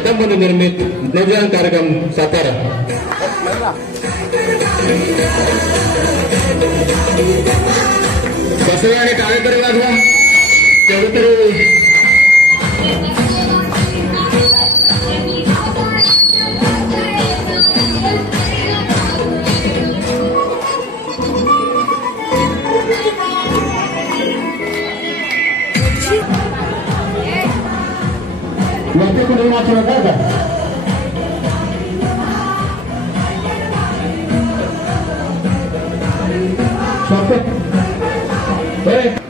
कदम निर्मित नियोजन कार्यक्रम सातारा। बसवे आणि टाळेकरी वाजवा तेवढं तरी वरती कुठे वाचलं का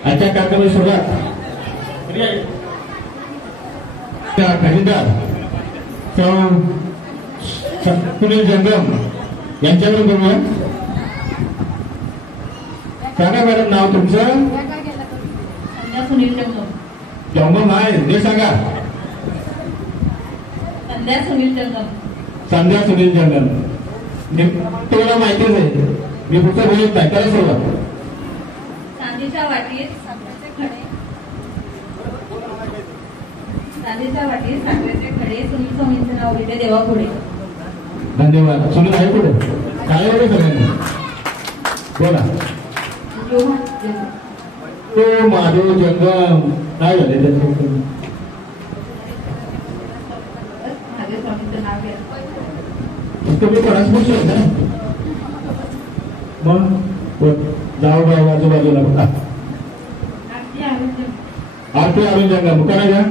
आजच्या कार्यक्रमाची सुरुवात खजिनदार सुनील जंगम यांच्याकडून करूया। सांगा मॅडम नाव तुमचं? सुनील जंगम। जंगम आहे हे सांगा। संध्या सुनील जंगम। संध्या सुनील जंगम तुम्हाला माहितीच आहे, मी पुढचं बोलत नाही, त्याला सुरुवात। चांदीच्या वाटीत साखरेचे खडे, चांदीच्या वाटीत साखरेचे खडे सुनील स्वामींचे नाव घेते देवापुढे। धन्यवाद। सुनील आहे कुठे? काय एवढे सगळ्यांनी बोला। तो माधव जंगम काय झाले त्याचं? तुम्ही परस्पर ना मग जाऊ जाऊ आजूबाजूला बघा। आरती अरुण जंगम करा घ्या।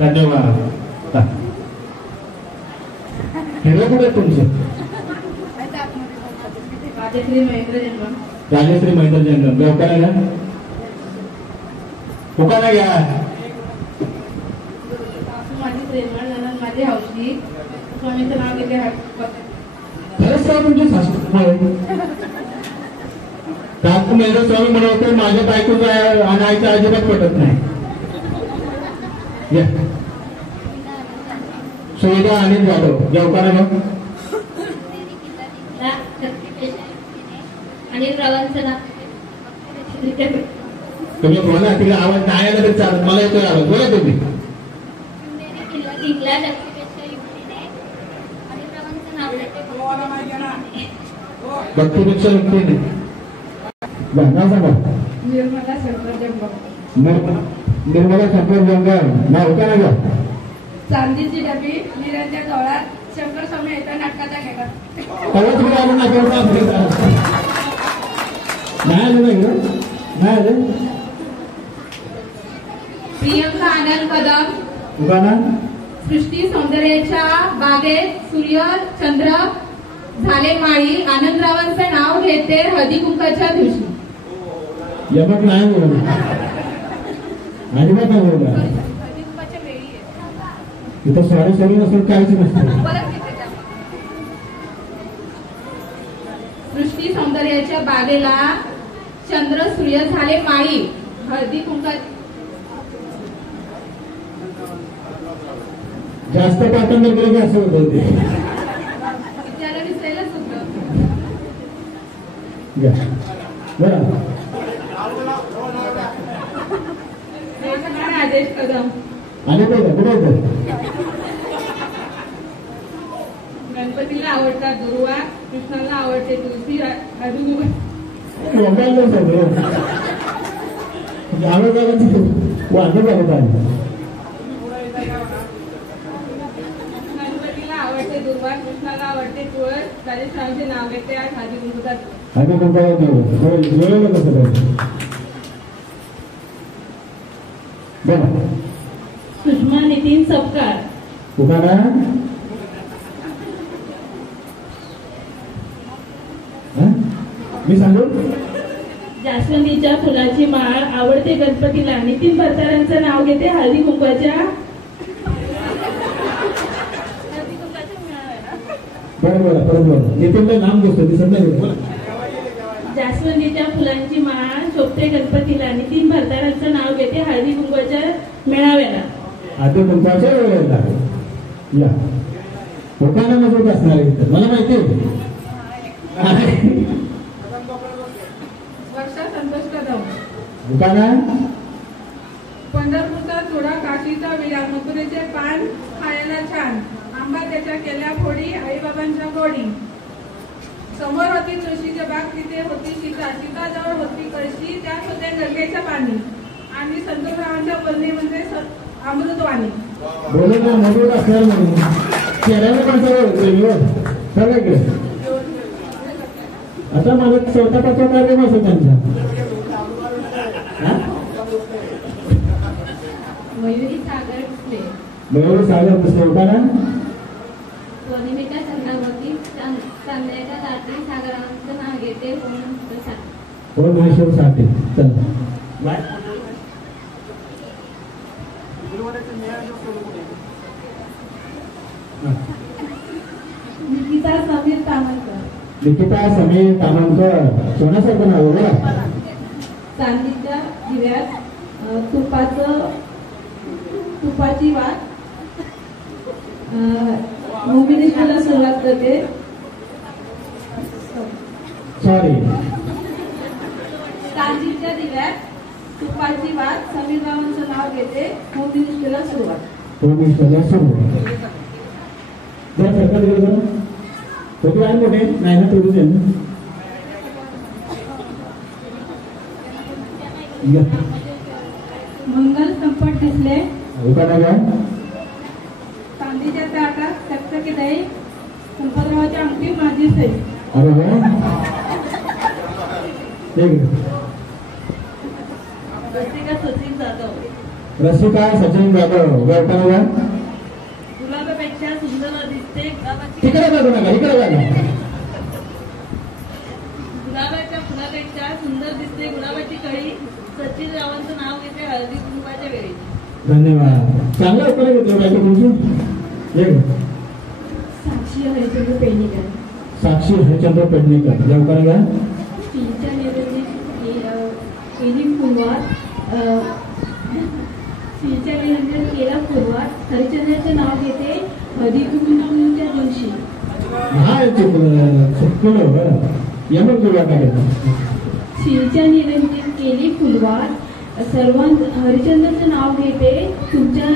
धन्यवाद। हिरो कुठे तुमचं? राजश्री महेंद्र जंगम। राजश्री महेंद्र जंगम लवकर घ्या, उकाला घ्या। माझी प्रेमळ ननंद माझी हौशी स्वामीचं नाव घेते खरंच का तुमची सासू काकू महेंद्र स्वामी म्हणतो माझ्या बायकोचं आणि आईच्या अजिबात पटत नाही। सुविधा अनिल जाधव लवकर घ्या। अनिल रावांचं नाव तुम्ही बोला, तिला आवाज नाही आला तरी चालत, मला येतोय आवाज, बोला तुम्ही। भक्तीपेक्षा व्यक्ती नाव सांगा। निर्मला शंकर जंगम। निर्मला शंकर जंगम नाव का नाही? चांदीची डबी निरंजन डोळ्यात शंकर स्वामी येत्या नाटकाचा घेतात। प्रियंका आनंद कदम। सृष्टी सौंदर्याच्या बागेत सूर्य चंद्र झाले माळी आनंदरावांचे नाव घेते हळदी कुंकाच्या दिवशी। यमक नाही बोलला, अजिबात नाही बोलला। हळदी कुंकाच्या वेळी इथं सॉरी सॉरी नसेल काहीच नसतं। सृष्टी सौंदर्याच्या बागेला चंद्र सूर्य झाले माळी हळदी कुंका। जास्त पाठवून गेलं की असं होतं ते विचारा विसरायलाच होतं। राजेश कदम। आणि कुठे गणपतीला आवडतात दुर्वा, कृष्णाला आवडते तुळशी, गणपतीला आवडते दुर्वा, कृष्णाला आवडते तुळस, राजेशांचे नाव घेते आज हळदी कुंकवात। सुषमा नितीन सपकाळ। मी सांगू? जास्वंदीच्या फुलाची माळ आवडते गणपतीला नितीन भरतारांचं नाव घेते हळदी कुंकवाच्या। बरोबर नितीनला नाम घेतो दिसत नाही। जास्वंदीच्या फुलांची माळ शोभते गणपतीला नितीन भरतारांचं नाव घेते हळदी कुंकवाच्या मेळाव्याला। हळदी कुंकवाच्या वेळेला या लोकांना नजर असणार आहे मला माहिती आहे। वर्षा संतोष कदम. दुकान पंढरपूरचा चुडा काशीचा विरा मथुरेचे पान खायला छान. आंबा त्याच्या केल्या फोडी आईबाबांच्या गोडी. समोर होती तुळशीची बाग तिथे होती सीता. सीताजवळ होती कळशी त्यात होते गंगेच्या पाणी. आणि संतोषरावांच्या बोलणे म्हणजे अमृतवाणी. बोलून मधून असणार म्हणून चेहऱ्याला पण सगळं इकडे. आता माझा चौथा पाचवा कार्यक्रम असतो त्यांचा. मयुरी सागर डिस्प्ले. मयूर सागर दिसले होता ना. पौर्णिमेच्या चंद्रावरती चांदण्याच्या रात्री सागरांचं नाव घेते हो महेश्वर साठे. चल बाय. निकिता समीर तामणकर. निकिता समीर तामणकर. सोन्यासारखं नाव आहे बघा. चांदीच्या दिव्यात तुपाची वाट मोमिनेश्वरला सुरुवात करते. सॉरी. चांदीच्या दिव्यात तुपाची वाट समीररावांचं नाव घेते. मोमिनेश्वरला सुरुवात. सोमेश्वरला सुरू. जरा सरकार गेलं जरा होती आहे मोठे नाही ना तेवढीच आहे ना. मंगल संपट दिसले. दुकाना काय चांदीच्या ताटात चकचकीत आहे. संपतरावाची अंगठी माझी सई. अरे वा. रसिका सचिन जाधव. रसिका सचिन जाधव. दुकाना काय गुलाबापेक्षा सुंदर दिसते तिकडे जातो नका इकडे जागा. गुलाबाच्या फुलापेक्षा सुंदर दिसते गुलाबाची कळी. सचिन रावांचं नाव घेते हळदी कुंकवाच्या वेळी. धन्यवाद. चांगला उत्तर घेतलं पाहिजे तुमची. साक्षी हरिचंद्र पेडणेकर. साक्षी हरिचंद्र पेडणेकर. दुकाना काय स्टीलच्या निरोधीत केली फुलवार. स्टीलच्या निरोधीत केला फुलवार. हरिचंद्राचे नाव घेते हळदी कुंकवाच्या दिवशी. हा चुकलं यमन तुला काय स्टीलच्या निरंजन केली फुलवार. हरिचंद्राचं नाव घेते तुमच्या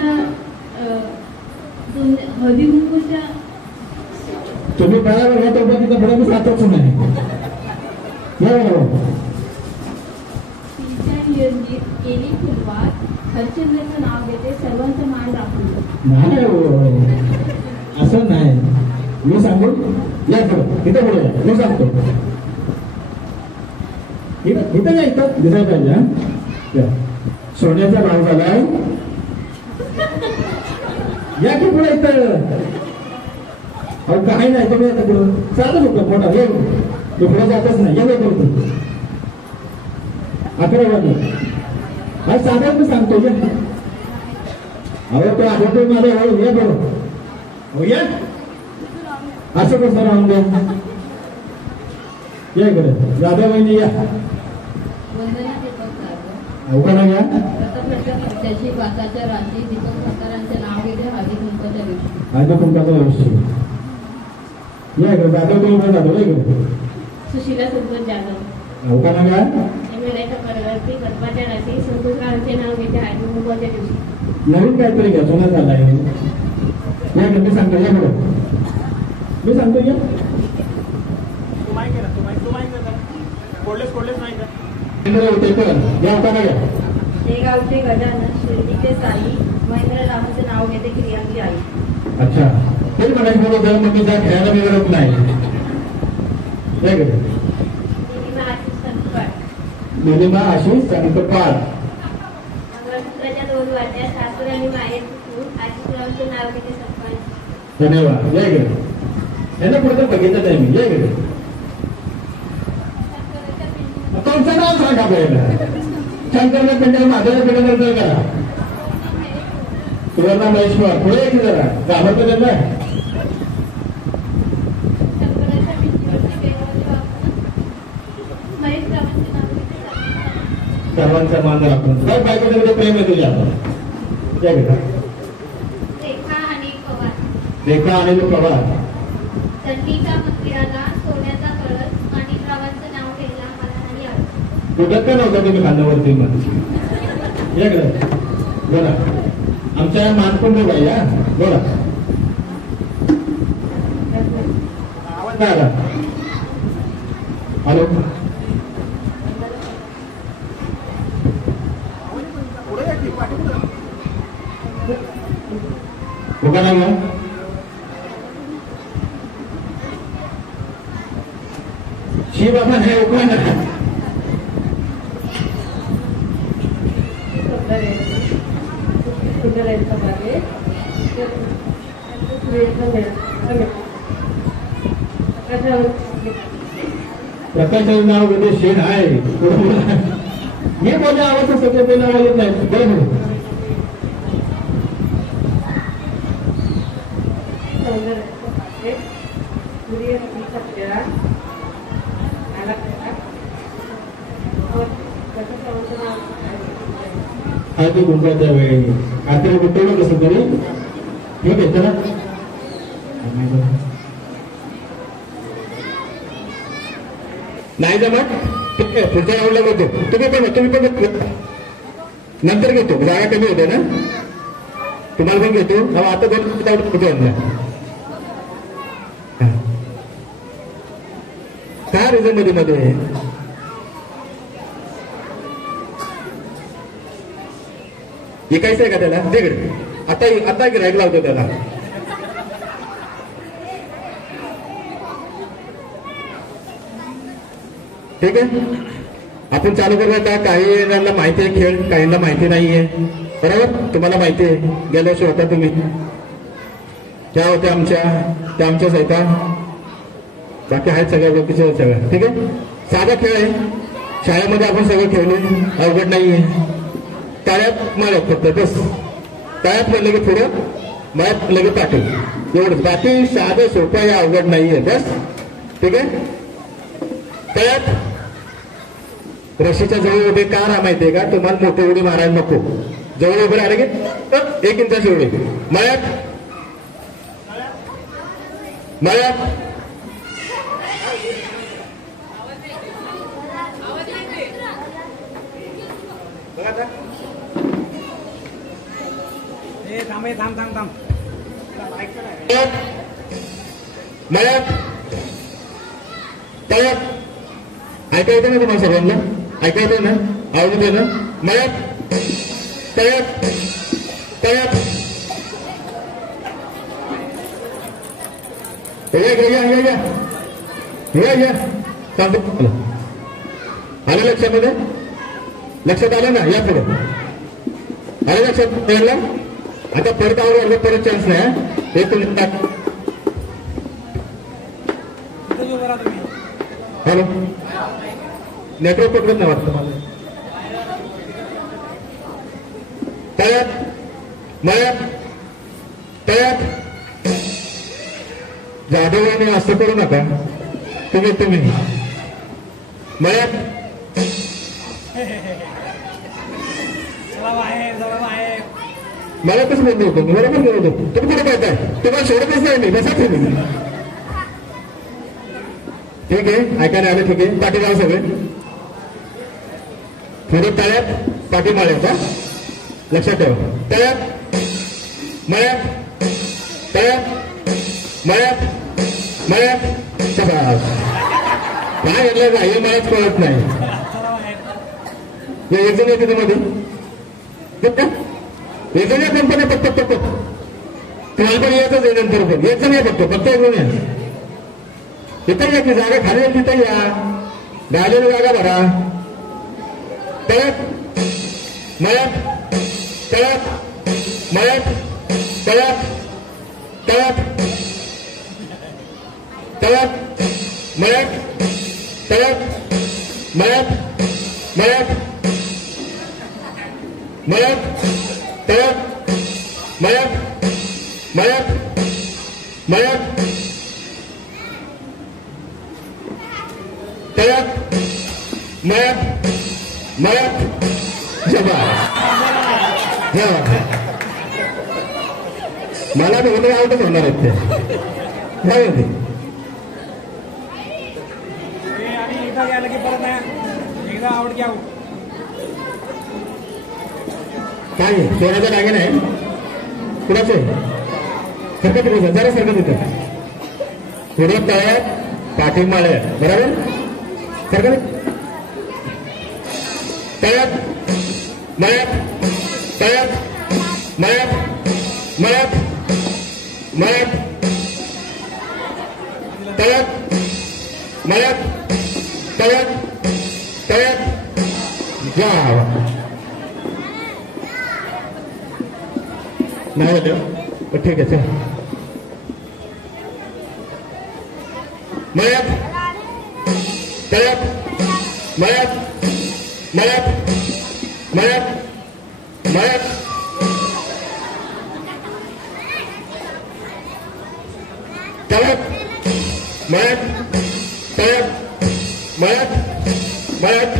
हळदी कुंकूच्या. तुम्ही बरोबर घ्या तो तिथं पुढे मी सातच नाही. स्टीलच्या निरंजित केली फुलवार. हरिचंद्राचं नाव घेते सर्वांचं मान राखून. नाही असं नाही. मी सांगू या पुढे इथं पुढे मी सांगतो. इथं नाही इथं दिसायला पाहिजे. सोन्याचा भाव झालाय. या की पुढे इथं. अहो काही नाही तुम्ही आता पुढं चालत होतं मोठा हे मी पुढे जातच नाही. या करतो 11 वाजले. हा साधारण मी सांगतो या. अहो तो आठवतो माझा हो या बरोबर हो या. असं कसं राहून द्या. या इकडे जाधव वहिनी या. वंदना दीपक सागर. अवघडा घ्या. त्याची वाचाच्या राशी दीपक सागरांचे नाव घेते हळदी कुंकवाच्या दिवशी. हळदी कुंकवाच्या दिवशी. या इकडे जाधव तुम्ही जाधव इकडे. सुशीला सुरपत जाधव. अवघडा घ्या. एमएलएच्या परवर्ती गणपाच्या राशी संतोषरावांचे नाव घेते हळदी कुंकवाच्या दिवशी. नवीन काहीतरी घ्या. सोन्यात झालाय. या इकडे मी सांगतो या पुढे मी सांगतो या. हे गावचे गजानन शिर्डीचे साई महेंद्ररावांचे नाव घेते क्रियांची आई. अच्छा तरी म्हणायचं मग मी त्या खेळायला मिळत नाही. निलिमा आशिष संतपाळ. मंगळसूत्राच्या 2 वाट्या सासूर आणि माहेर आशिषरावांचे नाव घेते सरपंच. धन्यवाद. या इकडे यांना पुढे बघितलं नाही मी. या इकडे तुमचं नाव सांगा पहिला. शंकरला पेंडल माझ्याला पेंडल करा. सुवर्णा महेश्वर पुढे येते जरा घाबरतो त्यांना. सर्वांचा मान राखून काय बायकोच्याकडे प्रेम आहे तुझ्या. या बेटा रेखा आणि पवार. रेखा आणि पवार. चंडीच्या मंदिराला सोन्याचा कळस माणिकरावांचं नाव घ्यायला मला कुठं का नव्हता तुम्ही खांद्यावरती मध्ये याकडे बोला आमच्या मानकुंड बाई या बोला आवाज नाही आला हॅलो उभा नाही शी बाबा नाही उभा नाही प्रकाशाचं नाव म्हणजे शेण आहे मी माझ्या आवाज सगळे ते नाव येत नाही बरोबर हळदी कुंकवाच्या वेळी रात्री गुंतवणूक कसं तरी ठीक आहे चला नाही जमत ठीक आहे पुढच्या राऊंडला घेतो तुम्ही पण नंतर घेतो जागा कमी होते ना तुम्हाला पण घेतो आता दोन काय रिझन मध्ये मध्ये विकायचं आहे का त्याला तिकडे आता गिरायक लावतो त्याला ठीक आहे आपण चालू करूया का काही जणांना माहिती आहे खेळ काहींना माहिती नाहीये बरोबर तुम्हाला माहिती आहे गेल्या वर्षी होता तुम्ही त्या होत्या त्या आमच्याच आहेत बाकी आहेत सगळ्या गोष्टीच्या सगळ्या ठीक आहे साधा खेळ आहे शाळेमध्ये आपण सगळं खेळले अवघड नाहीये तळ्यात माळ्यात फक्त बस तळ्यात म्हणलं की पुढं मळ्यात म्हणलं की पाठी एवढंच बाकी साधं सोपं या अवघड नाहीये बस ठीक आहे तळ्यात रशीच्या जवळ उभे का राहा माहितीये का तुम्हाला मोठे उडी मारायला नको जवळ उभे राहिले की 1 इंचाची उडी मळ्यात मळ्यात तळ्यात ऐका येतं ना तुम्हाला सर्वांना ऐका येतं ना आवाज येतोय ना मळ्यात तळ्यात या सांगतो आलं लक्षामध्ये लक्षात आलं ना या पुढे आलं लक्षात यायला आता परत आवडलं परत चान्स नाही एक हॅलो नेटवर्क पकडत नाही वाटतं मला तळ्यात जाधवाने असं करू नका तुम्ही मळ्यात मला कसं बोलतो होतो बरोबर बोलत होतो तुम्ही कुठे पाहताय तुम्हाला सोडतच नाही मी बसा तुम्ही ठीक आहे ऐकायला आलं ठीक आहे पाठी जाऊ सगळे पुढे तळ्यात पाठी माळ्यात लक्षात ठेवा तळ्यात काय यातलं हे मलाच कळत नाही एक जण येते मध्ये एक जण या कंपन्या फक्त तुम्हाला पण यायचंच आहे नंतर पण एक जण या फक्त एक जण या इथं या की जागा खाली येईल तिथं या राहिलेली जागा भरा मळ्यात मला दोन आउटच होणार आहेत ते काय होते काय आहे? सोन्याचा दागिना आहे कुणाचं आहे? सरकत होतं जरा सरकत होतं पूर्व तळ्यात पाठिंबाळे बरोबर सरकत तळ्यात मळ्यात तळ्यात मळ्यात मळ्यात मळ्यात तळ्यात मळ्यात तळ्यात तळ्यात जा नाही होतं ठीक आहे चल मळ्यात तळ्यात मळ्यात मळ्यात मळ्यात मळ्यात तळ्यात मळ्यात तळ्यात मळ्यात मळ्यात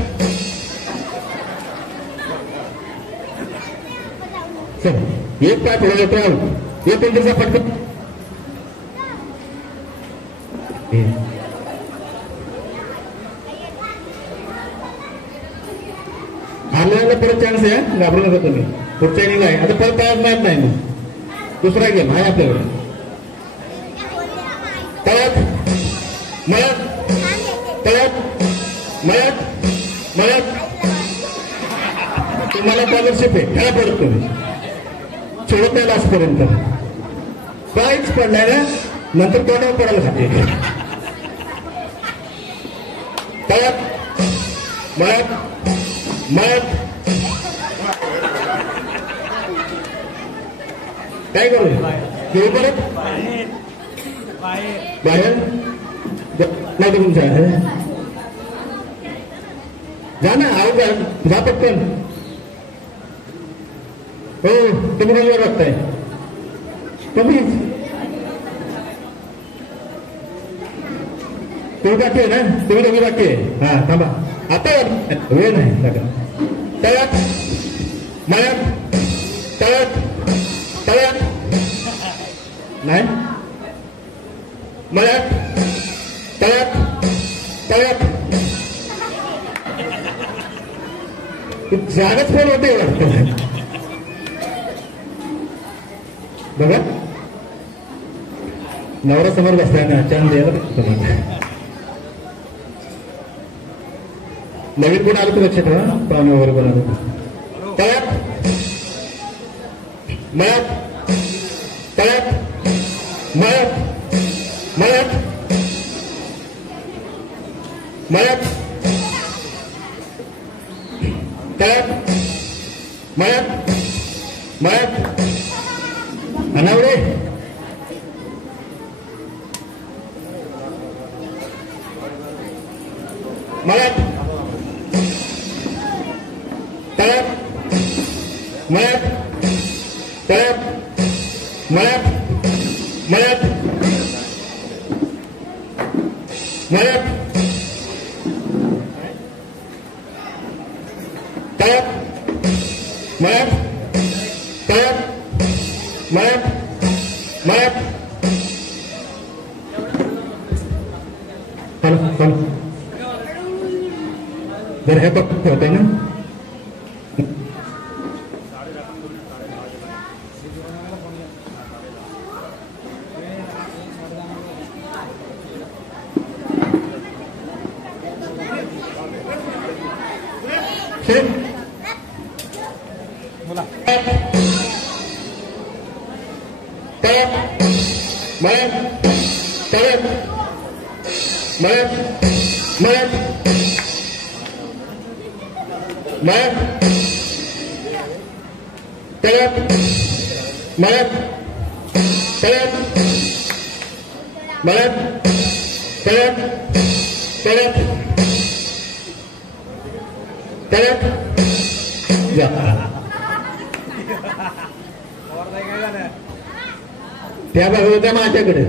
चल एक पाय पुढे येतो एक पेंटिंगचा फटका हारल्याला परत चान्स आहे घाबरू नका तुम्ही पुढच्या इनिंग आहे आता परत तयार माहित नाही मग दुसरा गेम आहे आपल्याकडे तळ्यात मळ्यात तळ्यात मळ्यात मळ्यात तुम्हाला स्कॉलरशिप आहे खेळा परत तुम्ही सोडत नाही आजपर्यंत काहीच पडलाय ना नंतर तोंडावर पडायला खाते तळ्यात मळ्यात मळ्यात काय करू घेऊ परत बाहेर नाही तुमच्या जा ना आऊ जा पटकन हो तुम्ही कशावर बघताय तुम्हीच तुम्ही बाकी आहे ना तुम्ही दोघी बाकी आहे हा थांबा आता वेळ नाही सगळं तळ्यात मळ्यात तळ्यात तळ्यात नाही मळ्यात तळ्यात तळ्यात जागाच फोन होते वाटतं बघा नवरा समोर बसलाय ना चांद द्यायला नवीन कोण आलं तर लक्षात ठेवा पाहुणे वगैरे कोण आलं तळ्यात मळ्यात तळ्यात मळ्यात मळ्यात मळ्यात तळ्यात मळ्यात मळ्यात अनावडे मळ्यात तळ्यात मळ्यात तळ्यात मळ्यात मळ्यात मळ्यात तळ्यात मळ्यात तळ्यात मळ्यात मळ्यात चालू जर हे बघ होते ना त्या बघत होत्या माझ्याकडे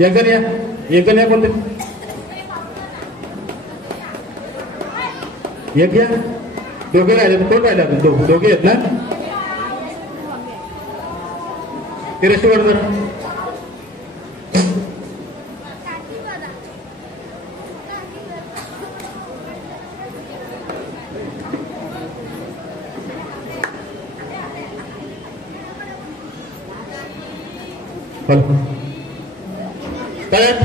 एक जण या कोणते एक घ्या दोघे राहिले कोण राहिले आपण दोघे आहेत ना ते रेस्टोरंट जरा हॅलो तळ्यात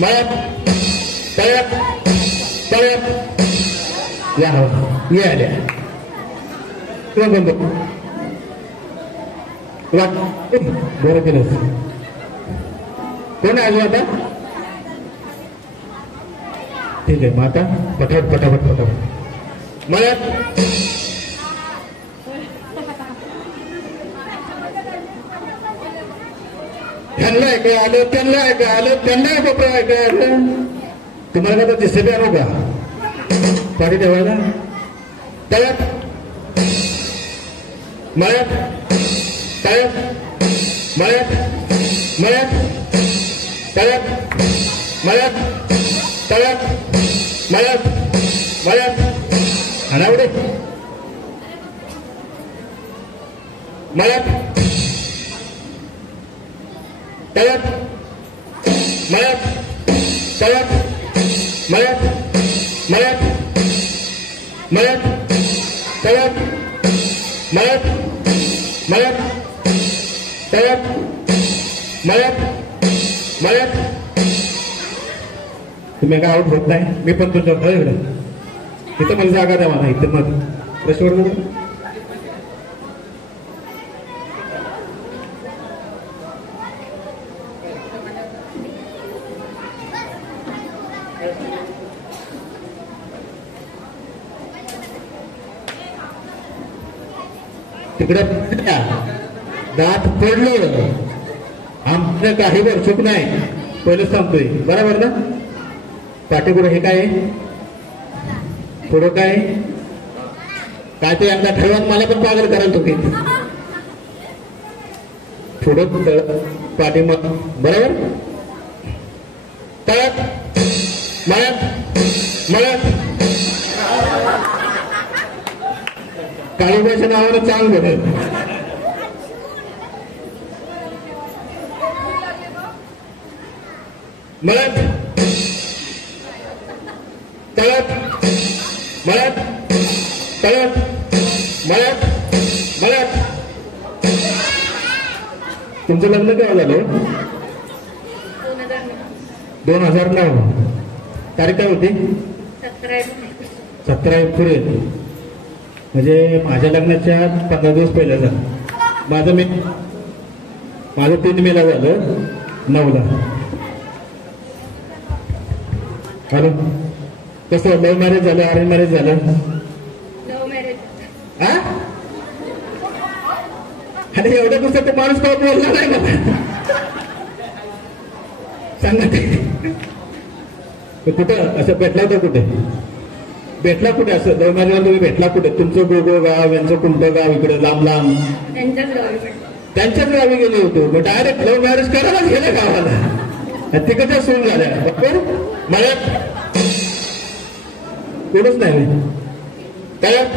मळ्यात तळ्यात तळ्यात या हो ये आल्या तुला बंद तुला बरं केलं कोण आहे अजून आता ठीक आहे मग आता पटापट पटापट पटापट मळ्यात त्यांना ऐकाय आलं त्यांना ऐकाय आलं त्यांना कोपरा ऐकाय आलं तुम्हाला का तर दिसते बी आणू का पाठी ठेवायला तळ्यात मळ्यात तळ्यात मळ्यात मळ्यात तळ्यात मळ्यात तळ्यात मळ्यात मळ्यात हाणावडे मळ्यात तळ्यात मळ्यात तळ्यात मळ्यात मळ्यात मळ्यात तळ्यात मळ्यात मळ्यात तळ्यात मळ्यात मळ्यात तुम्ही काय आउट होत नाही मी पण तुमच्या इकडं इथं मला जागा द्या मला इथं मग प्रश्न तिकडे दात पडलं आमचं काही वर्षूक नाही पहिलं सांगतोय बरोबर ना पाठीपुढं हे काय पुढं काय काय ते एकदा ठरवून मला पण पागल करायला तुम्ही पुढं पाठी मग बरोबर तळ्यात मळ्यात मळ्यात काळीबाईच्या नावानं चांग बदल मळ्यात तळ्यात मळ्यात तळ्यात मळ्यात मळ्यात तुमचं लग्न केव्हा झालं 2009 तारीख काय होती 17 एप्रिल म्हणजे माझ्या लग्नाच्या 15 दिवस पहिला झालं माझं 3 मेला झालं 9ला हॅलो कसं लव्ह मॅरेज झालं अरेंज मॅरेज झालं अरे एवढ्या दिवसात ते माणूस काय बोलला नाही मला सांगा ते कुठं असं भेटला होता कुठे भेटला कुठे असं लव्ह मॅरेजला तुम्ही भेटला कुठे तुमचं गोगो गाव यांचं कोणतं गाव इकडे लांब लांब त्यांच्याच गावी गेले होतो मग डायरेक्ट लव्ह मॅरेज करायलाच गेलं गावाला तिकडच्या सून झाल्या बरोबर मळ्यात कोणच नाही तळ्यात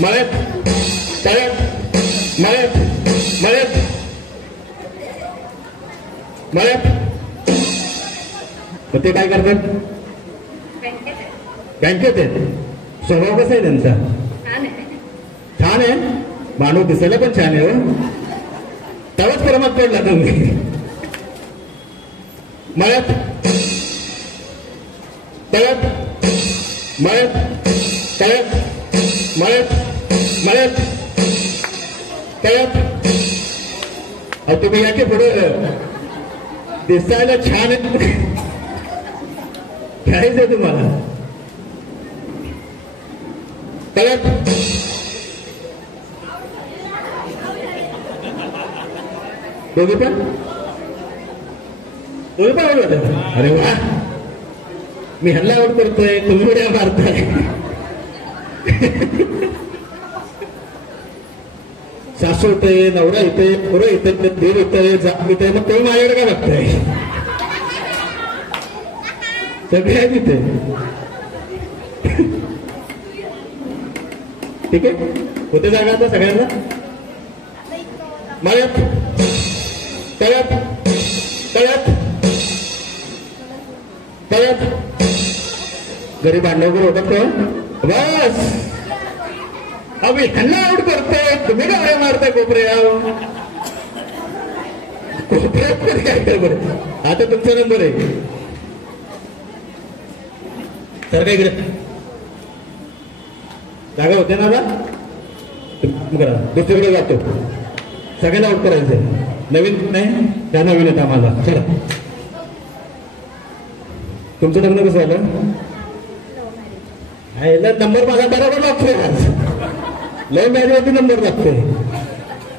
मळ्यात तळ्यात मळ्यात मळ्यात मळ्यात ते काय करतात बँकेत आहेत स्वभाव कसा आहे त्यांचा छान आहे माणूस दिसायला पण छान आहे हो तेव्हाच परमात पडला तुम्ही मळ्यात तळ्यात मळ्यात तळ्यात मळ्यात मळ्यात तळ्यात तुम्ही याचे पुढे दिसायला छान आहे घ्यायचंय तुम्हाला तळ्यात दोघे पण अरे वा मी ह्यांना आवड करतोय तुम्ही उड्या मारताय सासू होतंय नवरा येतोय पोरं येतंय देव येतंय जाप येतंय मग तुम्ही माझ्याकडे काय बघताय सगळे आहे तिथे ठीक आहे होते जागा आता सगळ्यांना मळ्यात तळ्यात तळ्यात तळ्यात घरी भांडण वगैरे होतात का बस आम्ही ह्यांना आवड करतोय तुम्ही गाड्या मारताय कोपऱ्या काय गडबड आहे? आता तुमचा नंबर आहे. तर काय इकडे जागा होते ना आता करा. दुसरीकडे जातो. सगळ्यांना आउट करायचं. नवीन नाही त्या नवीन आहेत आम्हाला. चला तुमचं लग्न कसं झालं? नंबर माझा बरोबर लागतोय आज. लव्ह मॅरेज वरती नंबर लागतोय.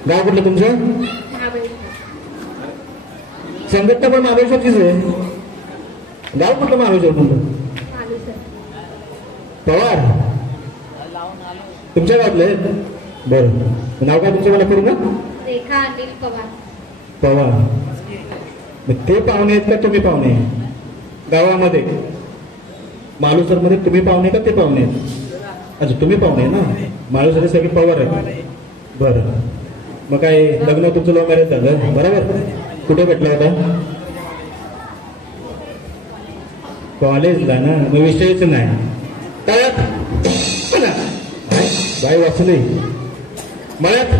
गाव कुठलं तुमचं? संघटना पण महाबळेश्वरचीच आहे. गाव कुठलं महाबळेश्वर तुमचं? पवार तुमच्या गावातले? बरं नाव काय तुमचं मला करू ना? रेखा अनिल पवार. पवार. ते पाहुणे आहेत का तुम्ही पाहुणे? गावामध्ये मालुसरमध्ये तुम्ही पाहुणे का ते पाहुणे आहेत? अच्छा तुम्ही पाहुणे ना. मालुसर सगळे पवार आहेत. बरं मग काय लग्न तुमचं लव्ह मॅरेज झालं बरोबर? कुठे भेटला होता? कॉलेजला ना. मग विषयच नाही. तळ्यात बाई वाचली. मळ्यात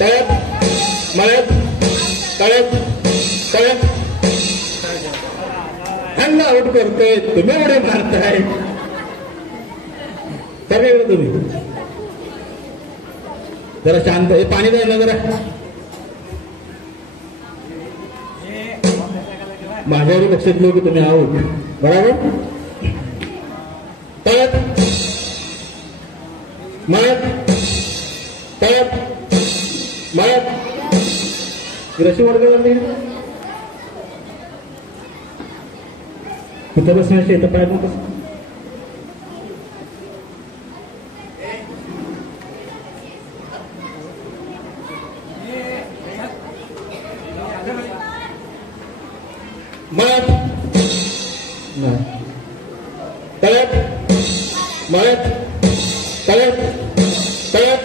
तळ्यात मळ्यात तळ्यात तळ्यात ह्यांना आउट करतोय तुम्ही एवढे मारताय. सगळे तुम्ही जरा शांत. हे पाणी द्यायला जरा. माझ्यावर लक्ष दिलं की तुम्ही आउट बरोबर. तळ्यात मळ्यात तळ्यात मळ्यात रशी वर्ग झाली. कुठं बसण्याची येतं पाय कसं? मळ्यात तळ्यात मळ्यात तळ्यात तळ्यात.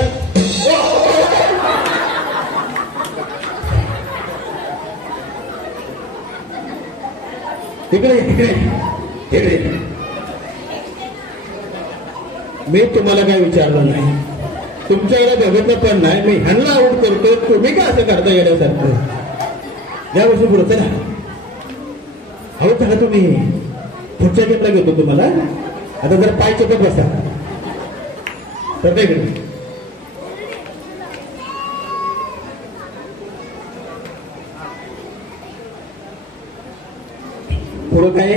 इकडे इकडे इकडे. मी तुम्हाला काय विचारलं नाही. तुमच्याकडे बघितलं पण नाही. मी ह्यांना आउट करतोय तुम्ही का असं करता येण्यासारखं? या वर्षी पुढे चला आउट झाला तुम्ही. पुढच्या गेमला घेतो तुम्हाला. आता जर पाय चुकत बसा तर नाही इकडे. पुढं काय?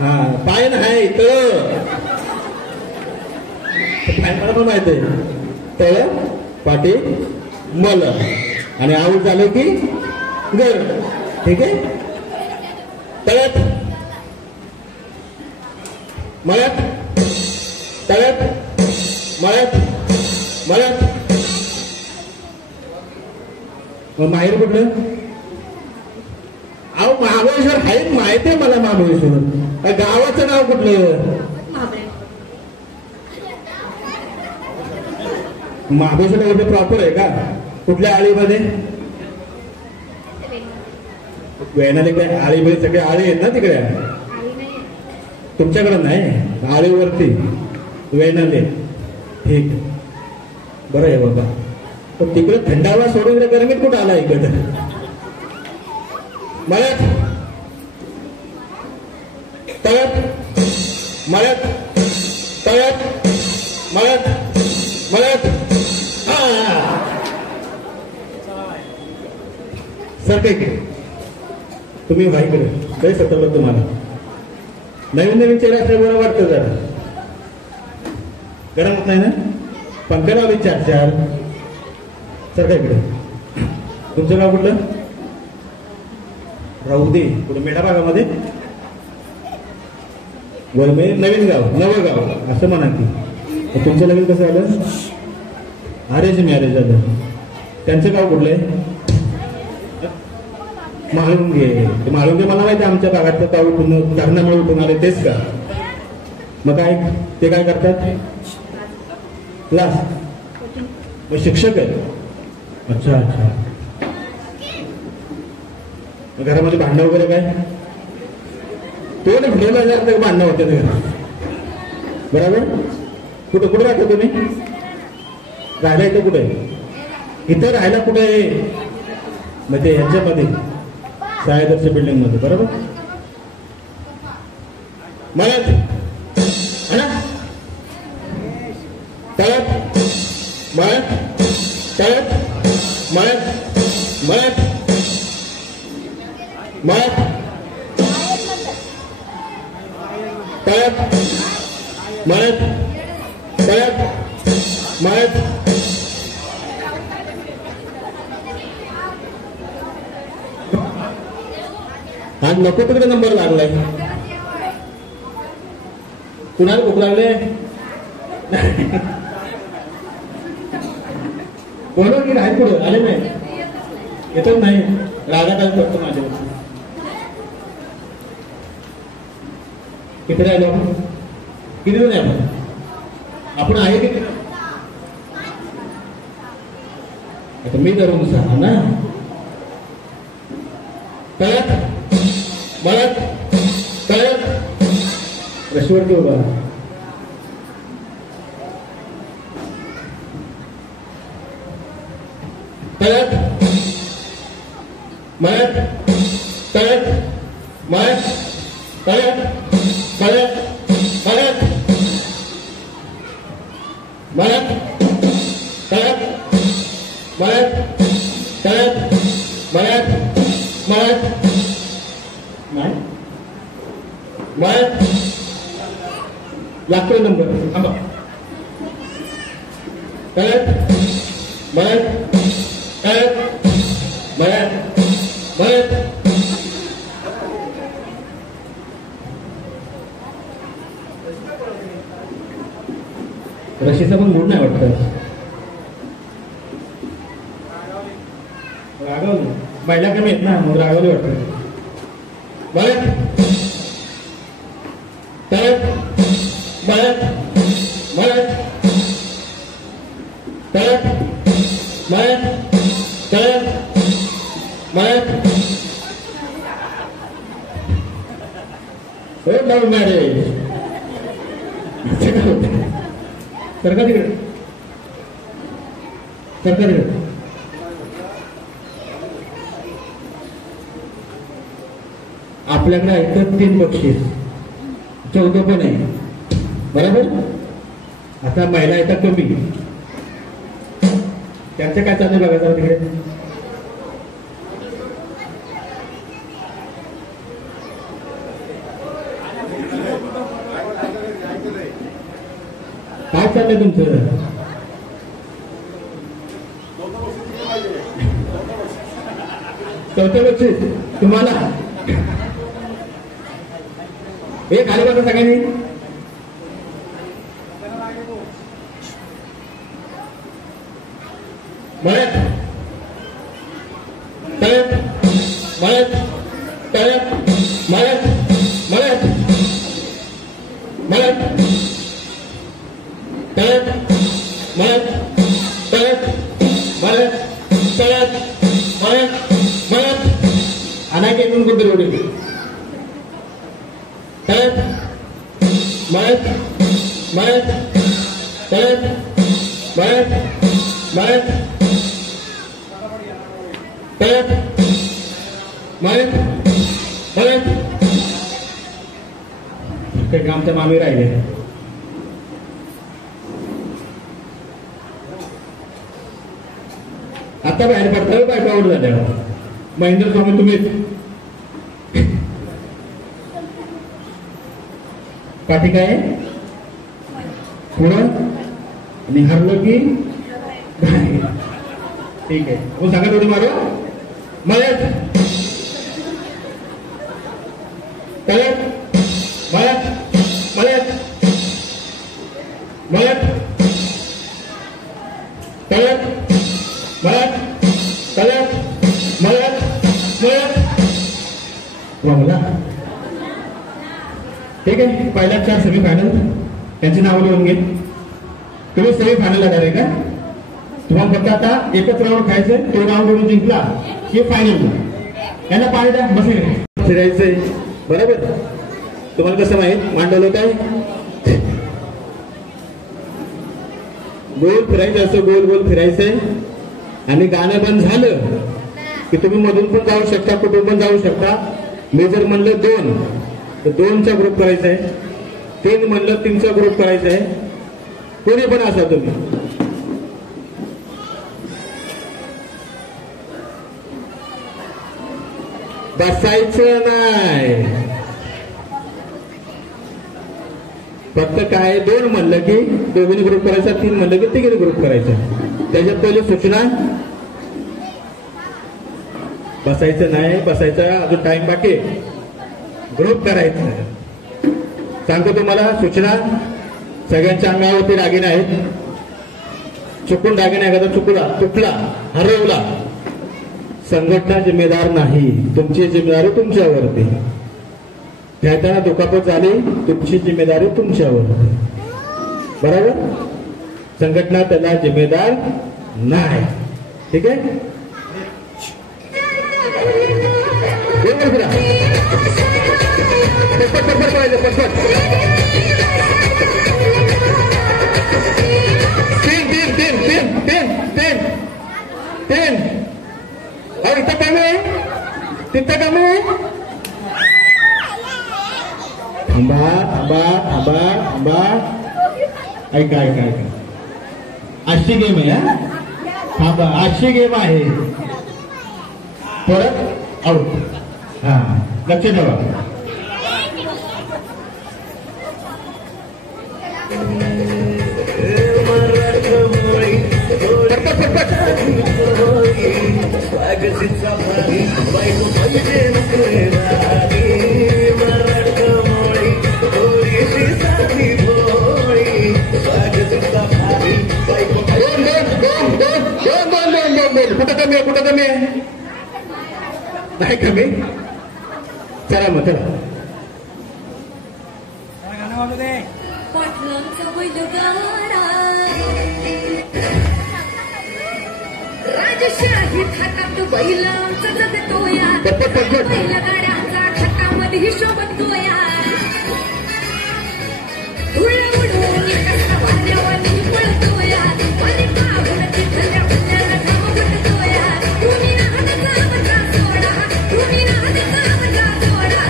हा पाय नाही इथं. पाय मला पण माहित आहे. तळ पाठी मल आणि आऊट झालं की घर. ठीक आहे. तळ्यात मळ्यात तळ्यात मळ्यात मळ्यात. माहेर कुठलं? अहो महाबळेश्वर आहे माहिती आहे मला. महाबळेश्वर गावाचं नाव कुठलं? महाबळेश्वर एवढं प्रॉपर आहे का? कुठल्या आळीमध्ये? वेणाले काय आळीमध्ये सगळे आळी आहेत ना तिकडे? तुमच्याकडे नाही. आळीवरती वेणाले. ठीक बरं आहे बाबा. पण तिकडे थंडावा सोडून गरमीत कुठं आला इकडे? मळ्यात तळ्यात मळ्यात तळ्यात मळ्यात मळ्यात. सर काही तुम्ही भाईकडे लय सतर्क. तुम्हाला नवीन नवीन चेहरा असल्यामुळे वाटतं जरा गरम होत नाही ना? पंखा लावली 4-4. सर काय इकडे. तुमचं नाव कुठलं? राहू दे. कुठं मेढा भागामध्ये? वरमे नवीन गाव नवं गाव असं म्हणा की. तुमचं लग्न कसं झालं? अरेंज मॅरेज झालं. त्यांचं गाव कुठलं आहे? म्हाळुंगे. म्हाळुंगे मला माहिती आहे. आमच्या भागात धरणामुळे उठून आले तेच का? मग काय ते काय करतात? क्लास. मग शिक्षक आहेत. अच्छा अच्छा. घरामध्ये भांडणं वगैरे काय? तो ना भेटला भांडणं होते घरात बरोबर. कुठं कुठं राहता तुम्ही? राहायला इथं कुठे? इथं राहायला कुठे आहे? मग ते ह्याच्यामध्ये सायदरच्या बिल्डिंग मध्ये, बरोबर? मळ्यात है ना? तळ्यात, मळ्यात, तळ्यात, मळ्यात, मळ्यात, मळ्यात, तळ्यात, मळ्यात, तळ्यात, मळ्यात. हा नको तिकडे नंबर लागलाय. कुणाला भूक लागले? बोलव की राहील पुढे आले नाही, येतच नाही, रागात आज करतो माझ्यावर. किती राहिलो आपण? किती जण आहे आपण आहे किती? आता मी धरून सांगा ना. कळत मळत कळत रशीवरती उभा. कळत मळत कळत मळत कळत कळत कळत मळत कळत मळत कळत मळत मळत नाही मळत लागतोय नंबर. थांबा. कळत मळत कळत मळत मळत रशीचा पण मूड नाही वाटत. रागवली महिला कमी आहेत ना, मग रागवली वाटत. मळत तळत मळत मळत तळत मळत तळत मळत. लव्ह मॅरेज सरकार तिकडे सरकार तिकडे. आपल्याकडे आहेत 3 बक्षीस, 14 पण आहे, बरोबर? आता महिला येतात कमी, त्यांचं काय चालू बघा तिकडे. काय चाललंय तुमचं? चौथं बक्षीस तुम्हाला. हे खाली बघा सगळ्यांनी. मळत तळत मळत तळत मळत मळत मळत तळत मळत तळत मळत तळत मळत मळत. अनाकी इथून कुठे उडली. तळत मळत मळत तळत मळत मळत तळत मळत मळत. काही आमच्या मामी राहिले. आता बाहेर पडता बायका आउट झाल्या. महेंद्र स्वामी तुम्ही पाठी काय पुढं आणि हरलो की ठीक आहे. वो सांगा थोडी मारो. मळत तळत मळत मळत मळत तळत मळत तळत मळत मळत. वागला ठीक आहे. पहिल्या 4 सेमी फायनल त्यांची नावं लिहून घे. तुम्ही सेमी फायनलला डायरेक्ट का? तुम्हाला फक्त आता एकच राऊंड खायचंय. तो राऊंड म्हणून जिंकला की फायनल. यांना पाणी द्या. बस फिरायचंय, बरोबर? तुम्हाला कसं माहित मांडवलं काय? गोल फिरायचं असं गोल गोल फिरायचंय. आणि गाणं बंद झालं की तुम्ही मधून पण जाऊ शकता, कुठून पण जाऊ शकता. मी जर म्हणलं 2 तर 2चा ग्रुप करायचा आहे, 3 म्हणलं 3चा ग्रुप करायचा आहे. कोणी पण असा तुम्ही. बसायचं नाही, फक्त काय 2 म्हणलं की दोघींनी ग्रुप करायचा, 3 म्हणलं की तिघींनी ग्रुप करायचा. त्याच्यात पहिली सूचना बसायचं नाही, बसायचं अजून टाइम बाकी, ग्रुप करायचं. सांगतो तुम्हाला सूचना, सगळ्यांच्या अंगावरती दागिने आहेत. चुकून दागिने एखादा चुकला, तुटला, हरवला, संघटना जिम्मेदार नाही, तुमची जिम्मेदारी तुमच्यावरती. खेळताना दुखापत झाली, तुमची जिम्मेदारी तुमच्यावरती. बरोबर? संघटना त्याला जिम्मेदार नाही. ठीक आहे? इथं कमी, तिथं कमी. थांबा थांबा थांबा थांबा. ऐका ऐका ऐका, अशी गेम आहे. थांबा, अशी गेम आहे. परत आउट. हा, लक्ष ठेवा. कुठं कमी आहे, कुठं कमी आहे? नाही कमी. चला मग चला. राजशाही थाटात बैलांचा जगतोया, बैलगाड्यांचा थाटामध्ये हिशोबत गोया. धुळ उडून कसा वाऱ्यावानी पळतोया, आणि पाहून तिथल्या पुण्याला धाव पटतोया. तुम्ही नाहनचा आमचा सोडा, तुम्ही नाहनचा आमचा सोडा.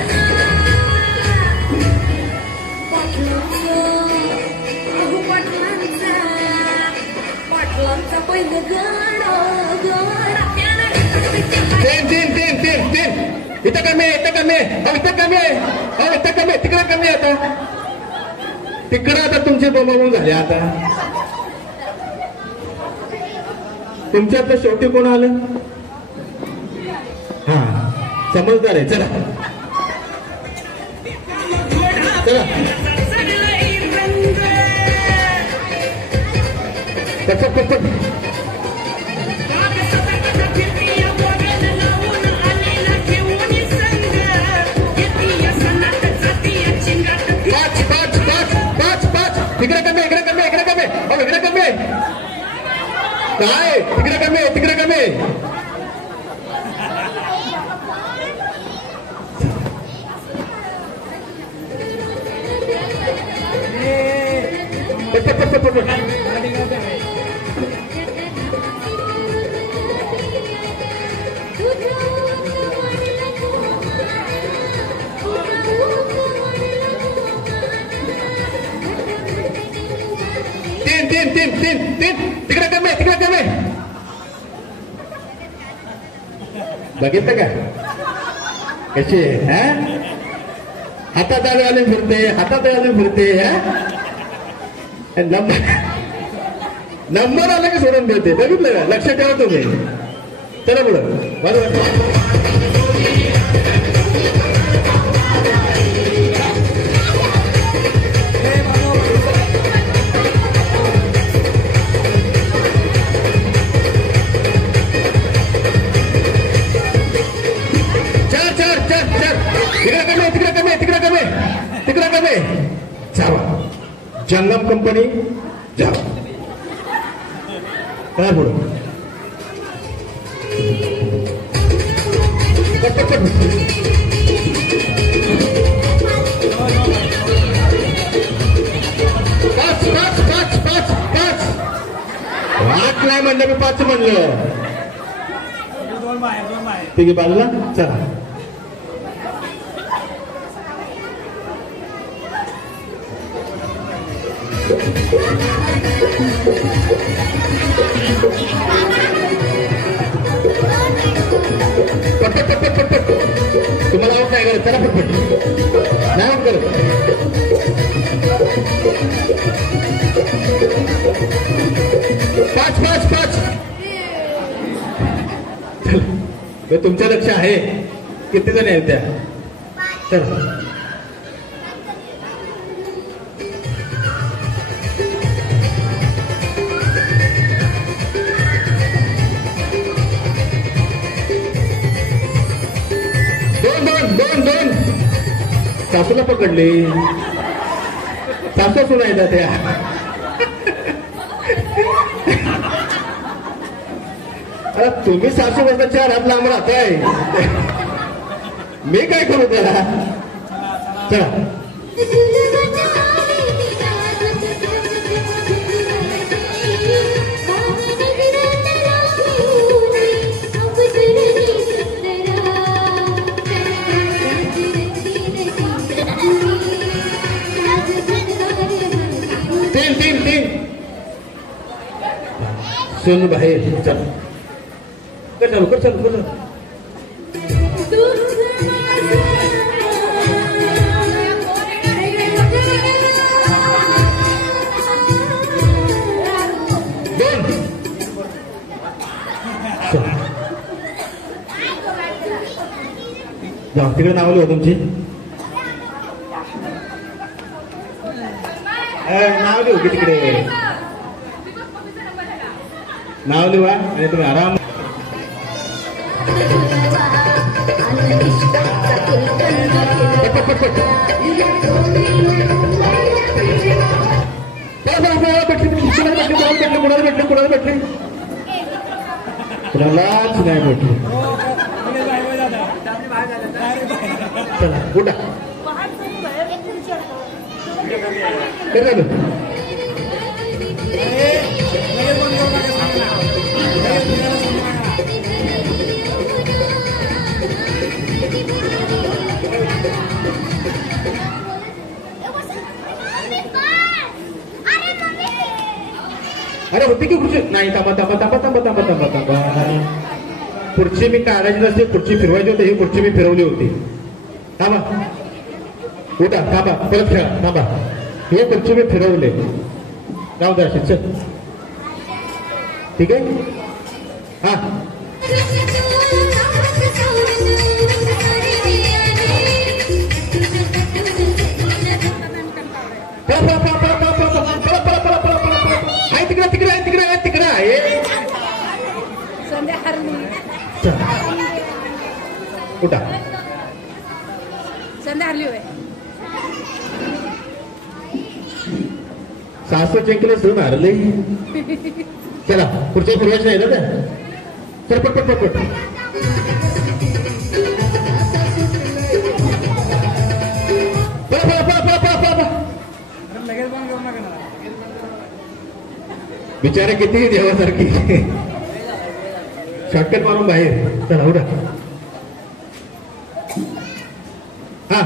पाटलांचा पहिलं गाणं गाणं. इथं कमी आहे, इथं कमी आहे, इथं कमी आहे, इथं कमी आहे, तिकडे कमी आहे. आता तिकडं आता तुमचे बोंबाबोंब झाले. आता तुमच्यात शेवटी कोण आलं? हा, समजदार आहे. चला चला. तिकडे कमी, इकडे कमी, इकडे कमी, इकडे कमी. काय तिकडे कमी, तिकडे कमी. तीन तिकडे कमी, तिकडे कमी. बघितलं का कशी आहे? हातात आले फिरते, हातात आले फिरते. नंबर आला की सोडून देते. बघितलं का? लक्ष ठेवा तुम्ही. चला पुढं. बरोबर. तिकडे कमी जावा. जंगम कंपनी जावा. काय पुढं? पाच नाही म्हणलं मी, 5 म्हणलं. तिघी बाजूला चला. पटपट पटपट पटपट. तुम्हाला आऊट नाही करत, चला पटपट. नाही आऊट करत. पाच पाच पाच. चला, तुमचं लक्ष आहे किती जण आहेत त्या. चला दोन दोन. सासूला पकडली. सासू सुनायचा त्या. अरे तुम्ही सासू वर्ष 4 हात लांब राहताय, मी काय करू त्याला. चला तीन. सोनू बाहेर. चल कर चालू कर चालू कर. जाऊ तिकडे नाव लिहा तुमची. नाव लिहू की तिकडे. नाव लिहा आणि तुम्ही आराम. कुणाला भेटली कुणालाच नाही भेटली. चला उठा. अरे होती की खुर्ची. नाही थांबा थांबा थांबा थांबा थांबा थांबा थांबा. खुर्ची मी काढायची नसते, खुर्ची फिरवायची होती. ही खुर्ची मी फिरवली होती. थांबा उठा. थांबा परत खेळा. थांबा हे खुर्ची मी फिरवले. जाऊ द्या अशी. चल ठीक आहे. हा तिकडे तिकडे तिकडे तिकडे आहे. उठा. संध्या हरली होय. सासू जिंकले सून हरले. चला पुढच्या फिरवायची नाही ना त्या. चल पट पट पट पट. बिचारे किती देवासारखी. शॉर्टकट मारून बाहेर. चला उडा. हा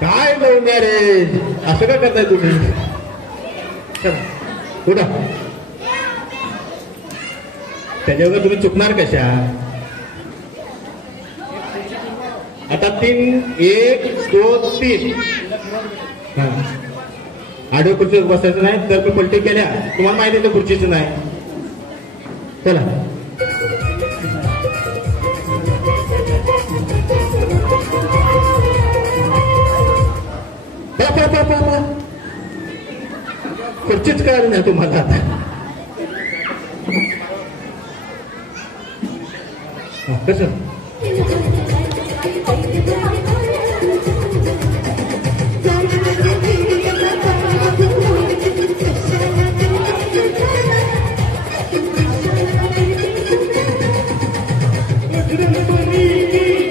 काय बोलणार रे. असं काय करताय तुम्ही. चला उडा. त्याच्यावर तुम्ही चुकणार कशा. आता 3 1 2 3. आडव्या खुर्चीवर बसायचं नाही. तर मी पलटी केल्या तुम्हाला माहिती आहे खुर्चीचं नाही. चला खुर्चीच कळाली नाही तुम्हाला. आता कसं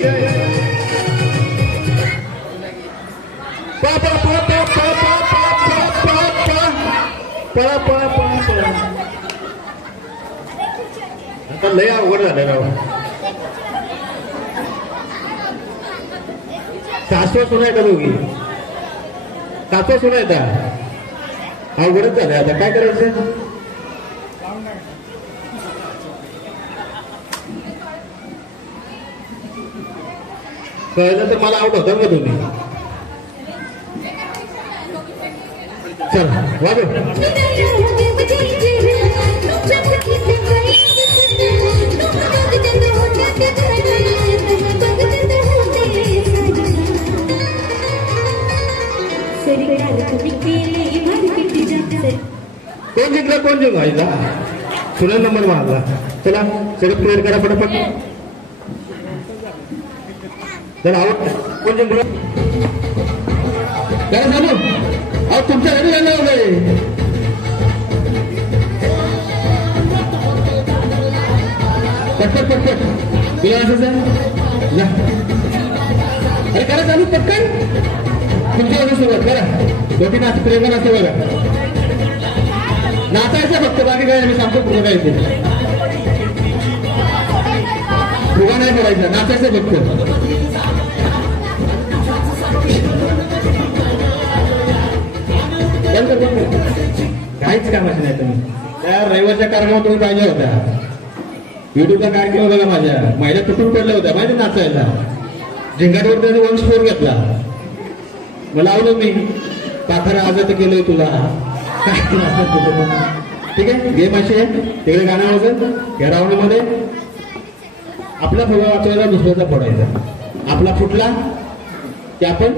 जय पळा पळा पळा पळा पळा पळा पळा पळा पळा पळा पळा. आता लय अवघड झालं राव. सासवा सुना येतात दोघी, सासवा सुना येतात. अवघडच झालं आता काय करायचं. कळलं तर मला आउट होता का तुम्ही. चला वाजव. कोण जिंकला कोण जिंकायला. सुना नंबर मारला. चला सगळं प्लेअर करा फटाफट. चला आउट. कोण जिंकलं काय झालं. अहो तुमच्या घरी यायला लावलंय. पटपट पटपट तुला असं अरे करा चालू पटकन. तुमच्या घरी सुरुवात करा. दोघी नाच प्रेम असते बघा. नाचायचं फक्त बाकी काय मी सांगतो. पुढे काय ते फुगा नाही पडायचा. नाचायचं फक्त. काहीच कामाचं नाही तुम्ही. त्या रविवारच्या कार्यक्रमात तुम्ही पाहिजे होता. युट्यूबचा कार्यक्रम होता का माझ्या. महिला तुटून पडल्या होत्या माहिती नाचायला. झिंगाटवर त्यांनी वंश फोर घेतला. मला आवडलं मी. पाखर आजात केलंय तुला. ठीक आहे गेम अशी आहे. तिकडे गाणं वाजत या राऊंडमध्ये आपला फुगा वाचवायचा दुसऱ्याचा फोडायचा. आपला फुटला की आपण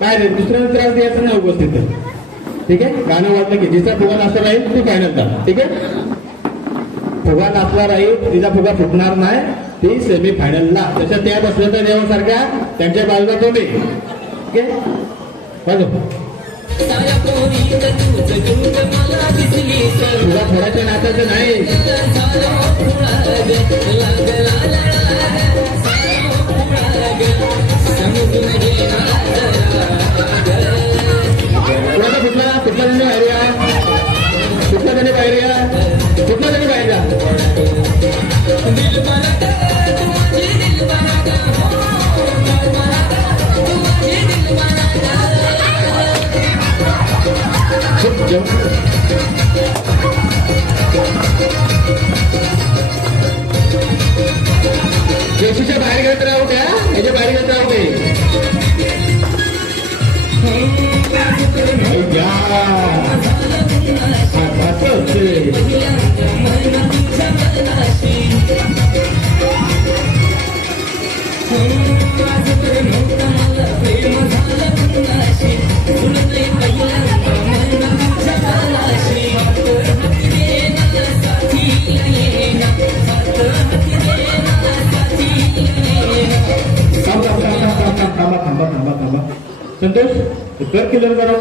काय रे दुसऱ्याला त्रास द्यायचा नाही उपस्थित. ठीक आहे गाणं वाजलं की जिचा फुगा नाचला राहील ती फायनलचा. ठीक आहे फुगा नाचला राहील तिचा फुगा फुटणार नाही ती सेमी फायनलला. तशा त्या बसल्याच्या देवासारख्या त्यांच्या बाजूला तुम्ही. ठीक आहे वाजव. फुगा फोडायचं नाचायचं नाही. कुणाचा कुठला कुठला जणी बाहेर या. कुठला जणी बाहेर या. कुठला जणी बाहेर या. जेसीच्या बाहेर घेत राहू द्या. याच्या बाहेर घेत राहू दे. संतोष कर किलर करा.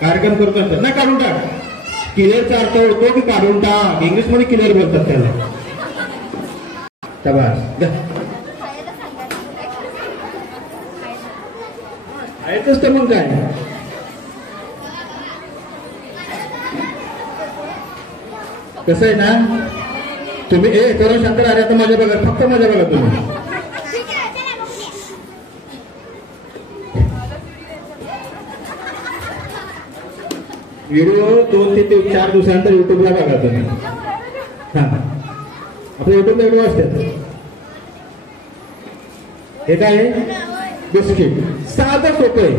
कार्यक्रम करतो ना काढून टाक. किलरचा अर्थ होतो की काढून टाक. इंग्लिशमध्ये किलर बोलतात त्याला. आहेतच तर मग काय. कसं आहे ना तुम्ही करून शांत राहिले. आता मजा बघा फक्त मजा बघा तुम्ही. व्हिडिओ 2 ते 4 दिवसानंतर युट्यूबला बघा तुम्ही. हा आपल्या युट्यूबला व्हिडिओ असतात. हे काय बिस्किट साधं सोपं आहे.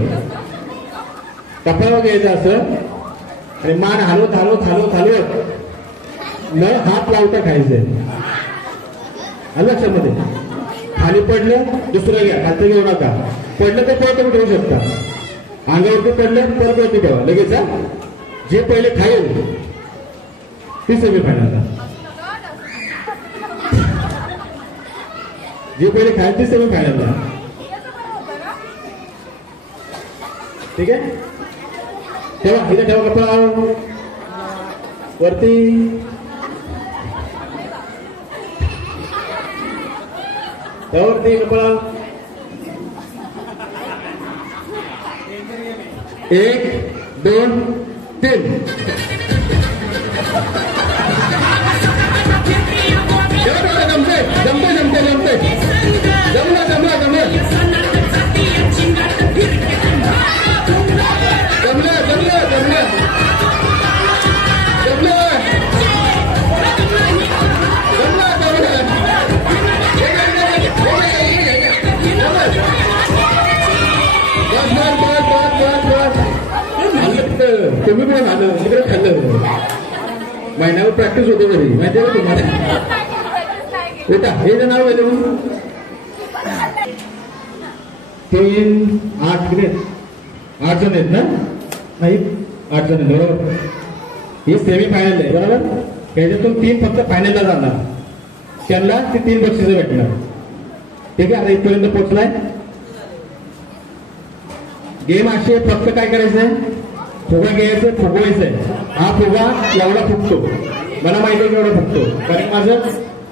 कपाळावर घ्यायचं असं आणि मान हलवत हलवत हलवत हलवत न हात लावता खायचंय. लक्षामध्ये खाली पडलं दुसरं घ्या. खालचं घेऊ नका. पडलं तर परत तुम्ही ठेवू शकता. अंगावरती पडलं परत वरती ठेवा लगेच. जे पहिले खाईल ती सेमी फायनलला. जे पहिले खाईल ती सेमी फायनलला. ठीक आहे ठेवा. इथे ठेवा कपडा वरती. त्यावरती कपडा 1 2 3 जमते जमते जमते जमते जमलं जमलं जमलं जमलं जमलं जमलं तुम्ही पण आलं तिकडे खाल्लं महिन्यावर प्रॅक्टिस होते घरी माहिती आहे का तुम्हाला बेटा हे जे नाव आहे 3 8 किती 8 जण आहेत ना नाही 8 जण बरोबर हे सेमी फायनल आहे बरोबर त्याच्यातून 3 फक्त फायनलला जाणार त्यांना ते 3 बक्षिसं भेटणार ठीक आहे आता इथपर्यंत पोहोचलाय गेम अशी फक्त काय करायचंय फुगा घ्यायचं फुगवायचंय हा फुगा एवढा फुगतो मला माहिती आहे एवढा फुगतो कारण माझं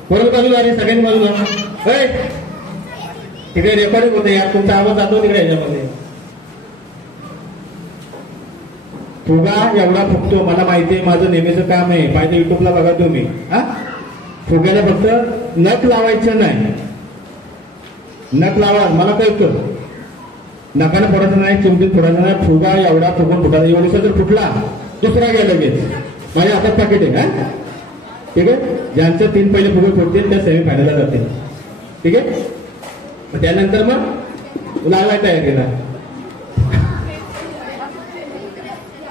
परत बाजूला आणि सगळ्यांनी बाजूला तिकडे रेकॉर्डिंग होते यार तुमचा आवाज जातो तिकडे याच्यामध्ये फुगा एवढा फुगतो मला माहिती आहे माझं नेहमीचं काम आहे पाहिजे युट्यूबला बघा तुम्ही हा फुग्याला फक्त नख लावायचं नाही नख लावा मला कळतं नकानं फोडायचं नाही चिमटीत फोडायचं नाही फुगा एवढा फुगून फुटायचा एवढसा जर फुटला दुसरा गेला लगेच माझ्या हातात पाकिट आहे हा ठीक आहे ज्यांचं 3 पहिले फुगे फुटतील त्या सेमी फायनलला जातील ठीक आहे त्यानंतर मग लागलाय तयारीला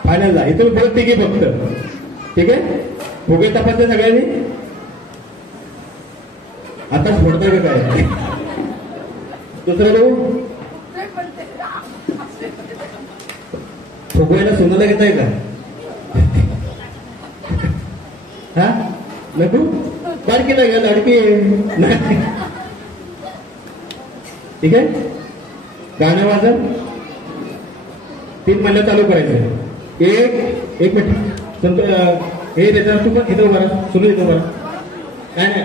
फायनलला इथून पुढे तिघे फक्त ठीक आहे फुगे तपासते सगळ्यांनी आता फोडतोय का काय दुसरं भाऊ फुगवायला सोनाला घेताय का हा नको बारकी नाही का लडकी नाही ठीक आहे गाणं वाजत 3 महिने चालू करायचं एक मिनिट हे त्याच्यावर तू पण इथं बरं सुरू इथं बरं काय नाही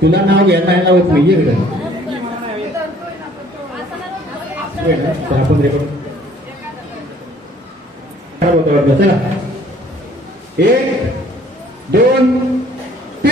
तुला नाव घ्यायला नाही लावत मी ये आपण रेकॉर्ड चला 1 2 3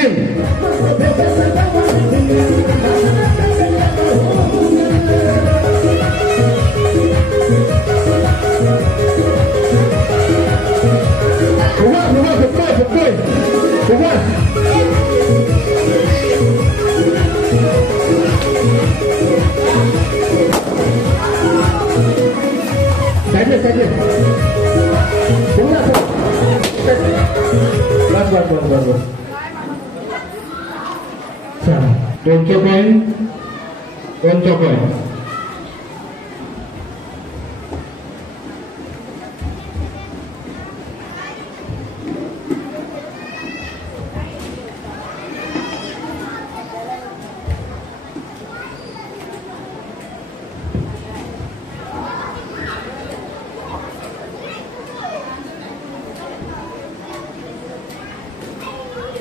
दोनशे कॉइन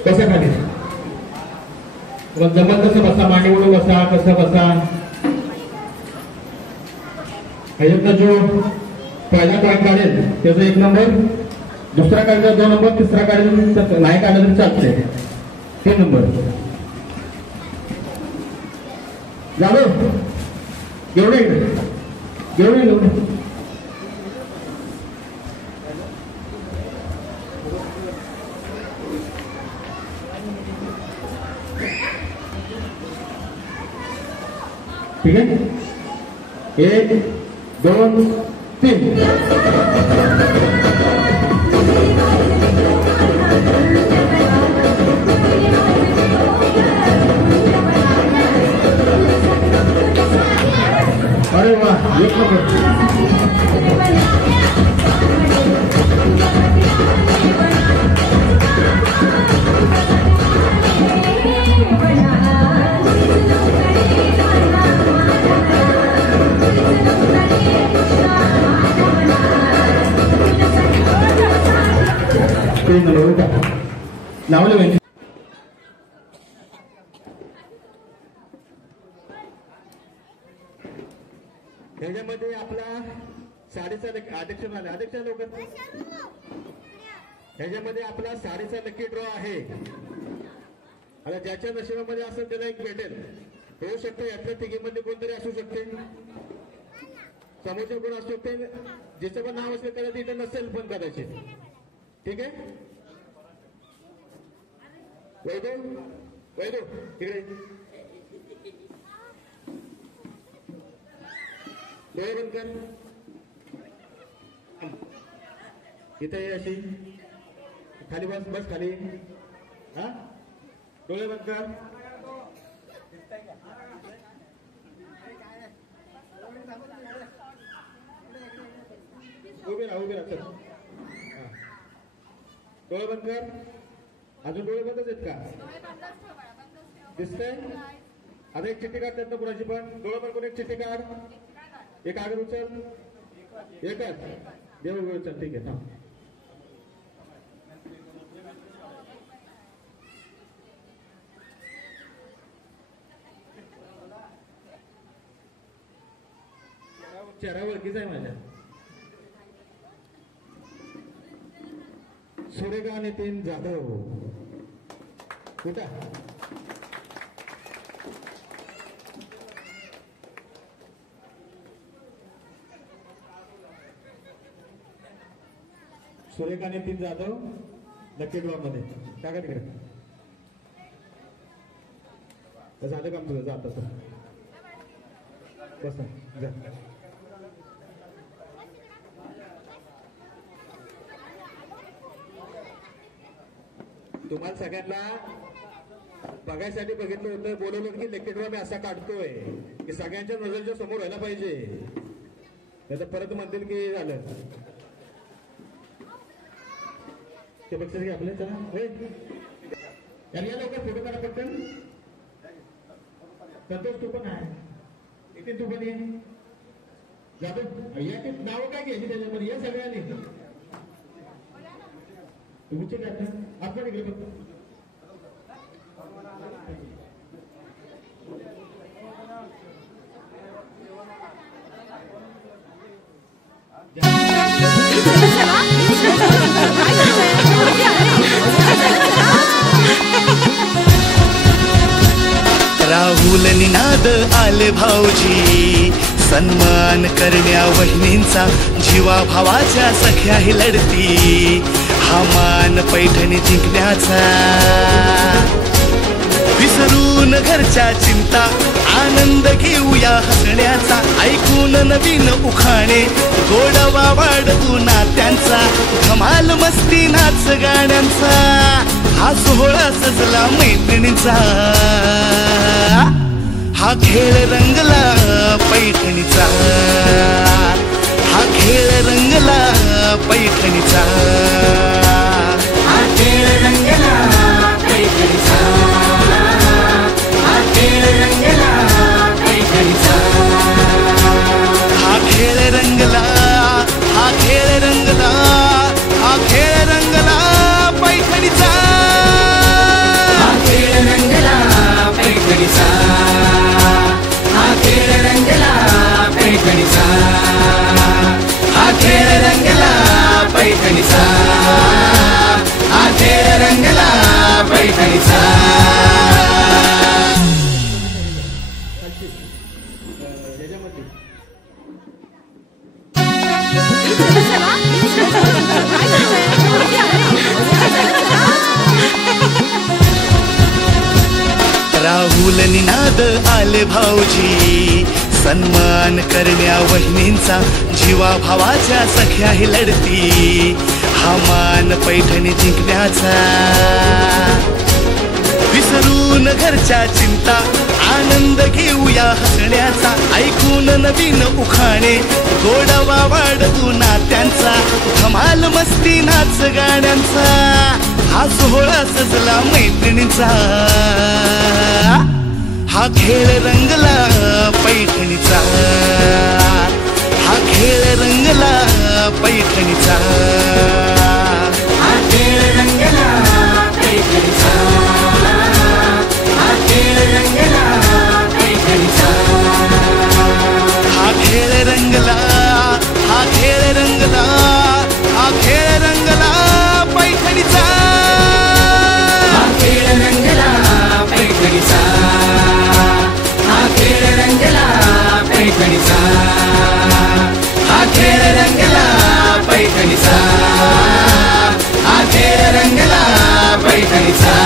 कसं खाली जमल कसं बसा मांडी ओढून बसा कसं बसा ह्याच्यातनं जो पहिला कार्ड काढेल त्याचा 1 नंबर दुसरा काढला 2 नंबर तिसरा काढेल नाही काढलं तरी चालतंय 3 नंबर झालं घेऊन ठीक है 1 2 3 अरे वाह एक नंबर लावलं ह्याच्यामध्ये आपला साडीचा अध्यक्ष लवकर ह्याच्यामध्ये आपला साडीचा लकी ड्रॉ आहे. आता ज्याच्या नशिबामध्ये असेल त्याला एक भेटेल. होऊ शकतं यातल्या तिघीमध्ये कोणतरी असू शकते, समोरच्या कोण असू शकते, ज्याचं पण नाव असेल त्याला तिथे नसेल पण कदाचित. ठीक आहे. वैदू तिकडे डोळे बंद कर. इथे अशी खाली बस खाली. हा डोळे बंद कर. उभे राहा चल. डोळे बंद कर. अजून डोळे बंदच आहेत का? दिसतंय. आता एक चिठ्ठी काढ त्यातनं कुणाची पण. डोळे बंद करून एक चिठ्ठी काढ. एक कागद उचल. एकच देव उचल. ठीक आहे. चेहरा ओळखीचा आहे माझ्या. सुरेगा नितीन जाधव कुठं? सुरेखा नितीन जाधव लकी ड्रॉ मध्ये टाका तिकडे. झालं काम तुझं. जात असं बस जा. तुम्हाला सगळ्यांना बघायसाठी बघितलं होतं, बोलवलं की लकी ड्रॉ मी असा काढतोय की सगळ्यांच्या नजरेच्या समोर व्हायला पाहिजे. त्याचं परत म्हणतील की झालं ते बघ की आपल्या. चला या लोक फोटो काढा पटकन. संतोष तू पण आहे. इथे तू पण ये. जाधव या की नाव काय घ्यायची त्याच्यामध्ये या सगळ्यांनी. तुमचे काय आपण इकडे बघ. राहुल निनाद आले भाऊजी, सन्मान करण्या वहिनींचा, जीवा भावाच्या सख्याही लढती, हा मान पैठणी जिंकण्याचा. विसरून घरच्या चिंता, आनंद घेऊया हसण्याचा, ऐकून नवीन उखाणे, गोडवा वाढवू नात्यांचा, धमाल मस्ती नाच गाण्यांचा, हा सोहळा सजला मैत्रिणीचा, हा खेळ रंगला पैठणीचा, हा खेळ रंगला पैठणीचा, हा खेळ रंगला पैठणीचा, हा खेळ रंगला पैठणीचा, हा खेळ रंगला, हा खेळ रंगला, हा खेळ रंगला पैठणीचा, हा खेळ रंगला पैठणीचा, हा खेळ रंगला पैठणीचा, हा खेळ रंगला पैठणीचा, हा खेळ रंगला पैठणीचा. राहुल निनाद आले भाऊजी, सन्मान करण्या वहिनींचा, जीवा भावाच्या सख्याही लढती, हा मान पैठणी जिंकण्याचा. विसरून घरच्या चिंता, आनंद घेऊया हसण्याचा, ऐकून नवीन उखाणे, गोडवा वाढवू नात्यांचा, धमाल मस्ती नाच गाण्यांचा, हा सोहळा सजला मैत्रिणीचा, हा खेळ रंगला पैठणीचा, हा खेळ रंगला पैठणीचा, हा खेळ रंगला पैठणीचा, हा खेळ रंगला पैठणीचा, हा खेळ रंगला हा खेळ रंगला हा खेळ रंगला पैठणीचा हा खेळ रंगला पैठणीचा हा खेळ रंगला पैठणीचा हा खेळ रंगला पैठणीचा हा खेळ रंगला पैठणीचा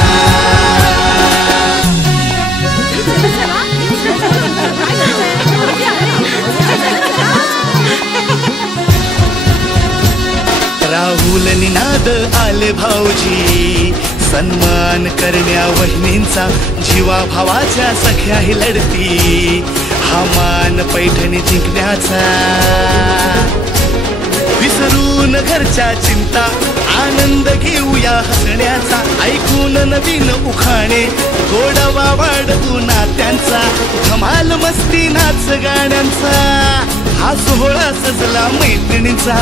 राहुल निनाद आले भाऊजी सन्मान करण्या वहिनींचा जीवा भावाच्या सख्या ही लढती हा मान पैठणी जिंकण्याचा विसरून घरच्या चिंता आनंद घेऊया हसण्याचा ऐकून नवीन उखाणे गोडवा वाढवू नात्यांचा धमाल मस्ती नाच गाण्यांचा हा सोहळा सजला मैत्रिणीचा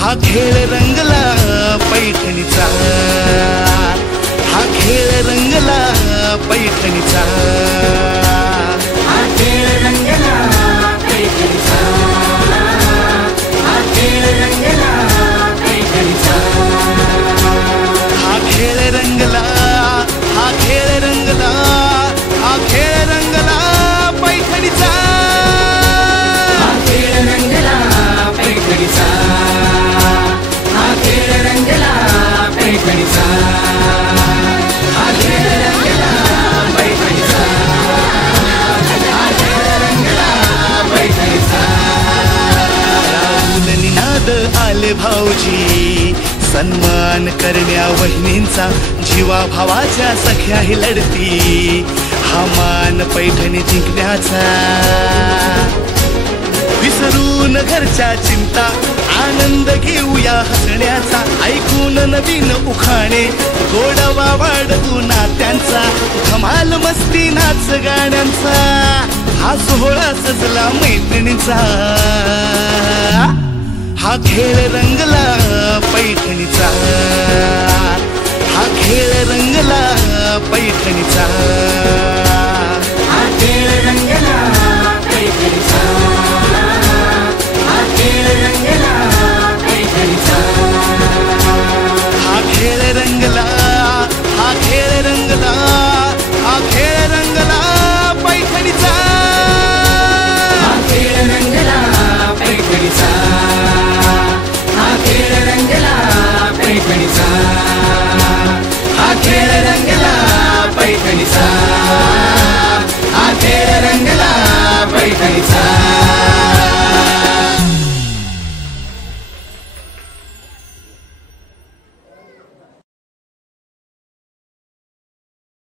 हा खेळ रंगला पैठणीचा हा खेळ रंगला पैठणीचा हा खेळ रंगला पैठणीचा हा खेळ रंगला पैठणीचा हा खेळ रंगला हा खेळ रंगला हा खेळ रंगला पैठणीचा हा खेळ रंगला पैठणीचा हा खेळ रंगला पैठणीचा हा खेळ रंगला पैठणीचा हा खेळ रंगला पैठणीचा राहुल निनाद आले भाऊजी सन्मान करण्या वहिनींचा जीवा भावाच्या सख्या ही लढती हा मान पैठणी जिंकण्याचा विसरून घरच्या चिंता आनंद घेऊया हसण्याचा ऐकून नवीन उखाणे गोडवा वाढवू नात्यांचा धमाल मस्ती नाच गाण्यांचा हा सोहळा सजला मैत्रिणीचा हा खेळ रंगला पैठणीचा हा खेळ रंगला पैठणीचा हा खेळ रंगला पैठणीचा